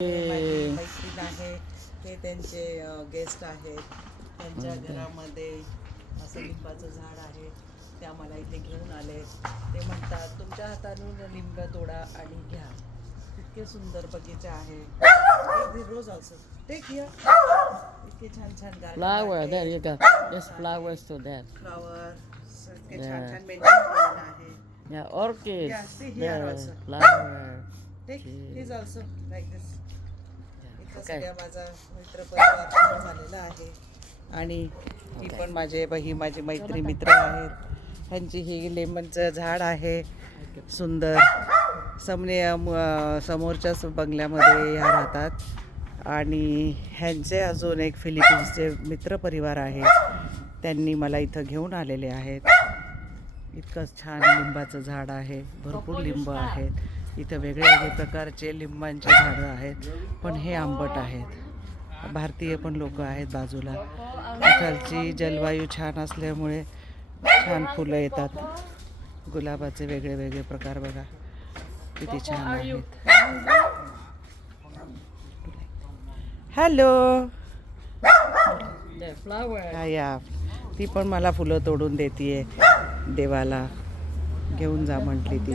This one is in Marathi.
माझी मैत्रीण आहे, ते त्यांचे गेस्ट आहेत. त्यांच्या घरामध्ये असं लिंबाचं झाड आहे. ते आम्हाला इथे घेऊन आले. ते म्हणतात तुमच्या हातातून लिंब तोडा आणि घ्या. इतके सुंदर बगीचा आहे. रोज ऑल्सो टेक हिअर. इतके छान छान गार्डन Flower, आहे. there you go. There's flowers to that. Flower इतके Yeah. छान छान मेंटेन केलेलं आहे. Yeah, orchids. Yeah, see here There, also. flower. Take his also like this. इथं Okay. सगळ्या माझा मित्रपरिवार झालेला आहे. आणि ही पण माझी मित्र आहेत. ह्यांची ही लेमनचं झाड आहे सुंदर. समोरच्याच बंगल्यामध्ये ह्या राहतात. आणि ह्यांचे अजून एक फिलिपिन्सचे मित्रपरिवार आहे. त्यांनी मला इथं घेऊन आलेले आहेत. इतकं छान लिंबाचं झाड आहे. भरपूर लिंब आहेत. इथं वेगळे वेगळे प्रकारचे लिंबांचे झाडं आहेत. पण हे आंबट आहेत. भारतीय पण लोक आहेत बाजूला. इथलची जलवायू छान असल्यामुळे छान फुलं येतात. गुलाबाचे वेगळे वेगळे प्रकार बघा किती छान आहेत. हॅलो. The flower. या ती पण मला फुलं तोडून देतीये. देवाला घेऊन जा म्हटली ती.